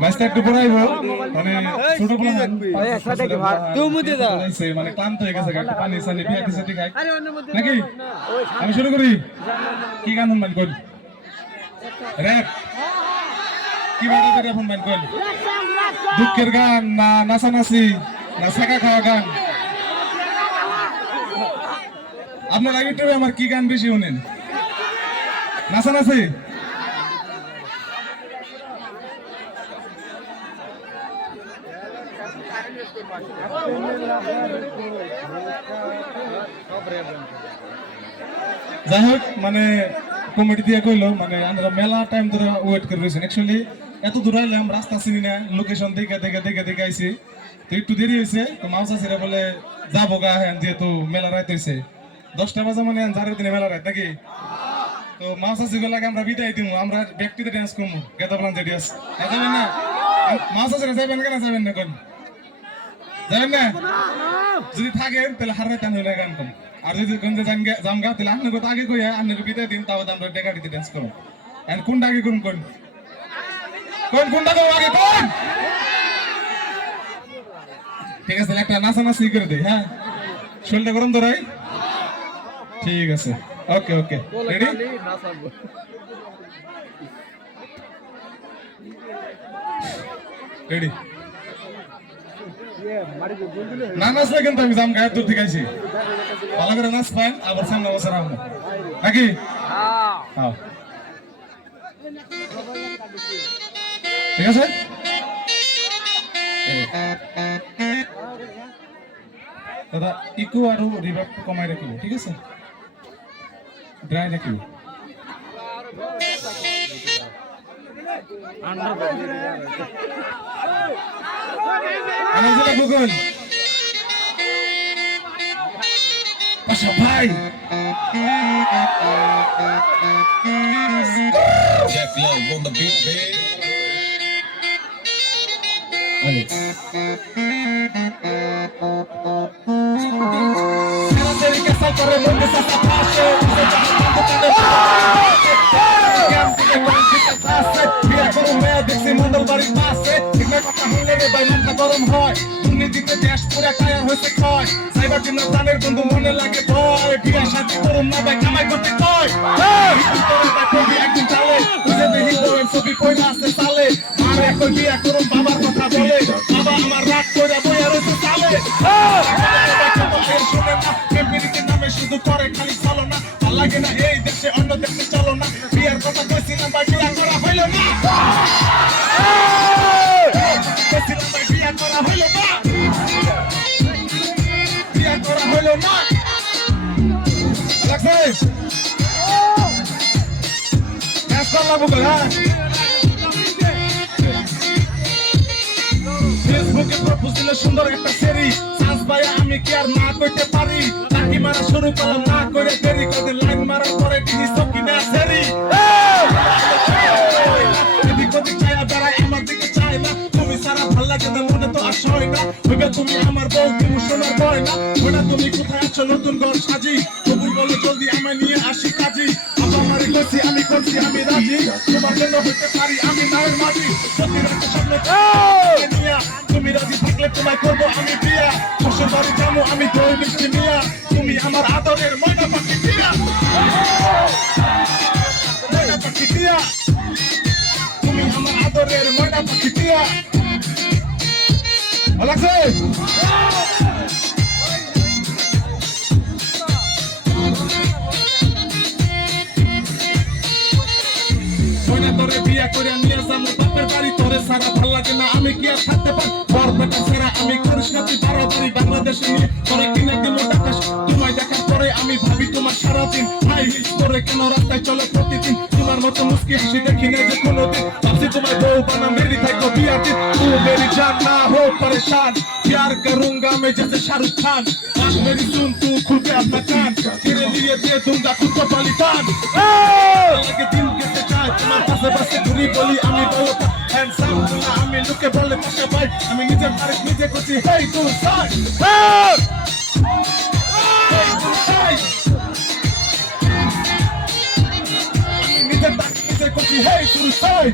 ম্যাচটা একটু পড়াইবো মানে ছোট বলা মানে ক্লান্ত হয়ে গেছে একটু পানি সানি বিয়াটি সাথে খাই নাকি আমি শুরু করি কি গান মান করি র‍্যাপ কি বাড়ি করে ফোন মান করি দুঃখের গান না নাচানাচি না ছাকা খাওয়া গান আপনার আগে তো আমার কি গান বেশি শুনেন নাচানাচি যাই হোক মানে কমিটি দিয়ে কইলো মানে আমরা মেলা টাইম ধরে ওয়েট করে রয়েছেন অ্যাকচুয়ালি এত দূর আইলাম রাস্তা চিনি না লোকেশন দেখে আইছি তো একটু দেরি হয়েছে তো মাউসাসিরা বলে যাবো গা হ্যাঁ যেহেতু মেলা রাত হয়েছে 10টা বাজে মানে যারের দিনে মেলা রাত নাকি তো মাউসাসি গুলাকে আমরা বিদায় দিব আমরা ব্যক্তিতে ডান্স করবো গেতা বলান যে ডান্স যাবেন না মাউসাসিরা যাবেন কেন যাবেন না কোন যাবেন না যদি থাকেন তাহলে হারাই টান হইলে গান করুন আর যদি গঞ্জে জামগা তাহলে আপনাকে তো আগে কইয়া আপনাকে বিদায় দিন তাও আমরা ডেকাটিতে ডান্স করুন এন্ড কোনটা আগে করুন কোনটা দাও আগে কোন ঠিক আছে একটা নাচানাচি করে দেই হ্যাঁ শরীরটা গরম ধরাই ঠিক আছে ওকে ওকে রেডি রেডি না নাচলে কিন্তু আমি জাম গায়ের দূর থেকে আইছি ভালো করে নাচ পান আবার সামনে বছর আমরা নাকি হ্যাঁ ঠিক আছে দাদা ইকো আর রিভার্ব কমাই রাখিব ঠিক আছে ড্রাই রাখিব আনাজলা গুগল পাশা ভাই Jack Love on the beat baby Será que essa corre muito essa parte দুর্নীতিতে দেশ পুরা কায়া হয়েছে ক্ষয় সাইবার দিন প্রাণের বন্ধু মনে লাগে ভয় বিয়া শান্তি করুন না ভাই কামাই করতে কয় একদিন চালে বুঝে দেখি ছবি কইনা আছে চালে আর এখন বিয়া করুন বাবার কথা বলে বাবা আমার রাগ করে বইয়া রয়েছে চালে শোনে না প্রেমিকের নামে শুধু করে খালি চলো না ভাল লাগে না এই দেশে অন্য দেশে চলো না বিয়ার কথা কইছিলাম ভাই বিয়া করা হইল না বিয়া করা হইল না বিয়া করা হইল না লাগছে গ্যাস করলাম হ্যাঁ ফেসবুকে প্রপোজ দিলে সুন্দর একটা সেরি চান্স পাই আমি কি আর না করতে পারি তাকি মারা শুরু করলাম না করে দেরি করে লাইন মারার পরে তিনি সকি না সেরি এদিক ওদিক চাইয়া বেড়াই আমার দিকে চাই না তুমি সারা ভাল লাগে না মনে তো আশা হয় না ভেবে তুমি আমার বউ তুমি শোনার বয় না ওটা তুমি কোথায় আছো নতুন ঘর সাজি কবুল বলে জলদি আমায় নিয়ে আসি কাজী আপা মারি করছি আমি করছি আমি রাজি তোমার জন্য হইতে পারি আমি মায়ের মাঝি সত্যি রাখতে স্বপ্ন নিয়া তুমি রাজি থাকলে তোমায় করবো আমি বিয়া শ্বশুর বাড়ি যাবো আমি দই মিষ্টি নিয়া তুমি আমার আদরের ময়না পাখি দিয়া ময়না পাখি দিয়া তুমি আমার আদরের ময়না পাখি দিয়া ভালো লাগছে ময়না তোরে বিয়া করে নিয়ে যাবো বাপের বাড়ি তোরে সারা ভাল লাগে না আমি কি আর থাকতে পারি বর বেটা ছাড়া আমি করিস না তুই বাড়াবাড়ি বাংলাদেশে নিয়ে তোরে কিনে দিল টাকা তোমায় দেখার পরে আমি ভাবি তোমার সারাদিন হাই হিলস করে কেন রাস্তায় চলে প্রতিদিন তোমার মতো মুস্কি হাসি দেখি না যে কোনোদিন ভাবছি তোমায় বউ বানা মেরি থাকো বিয়ার দিন तू मेरी जान ना हो परेशान प्यार करूंगा मैं जैसे शाहरुख खान आज मेरी सुन तू खुल के अपना कान तेरे लिए दे दूंगा खुद को बलिदान लगे दिल कैसे चाहे तुम्हारे पास बस घुरी बोली আমি বলো হ্যান্ডসাম না আমি লুকে বলে পাশে ভাই আমি নিজে তারিখ নিজে করছি হেই তু সাই হেই তু সাই আমি নিজে তারিখ নিজে করছি হেই তু সাই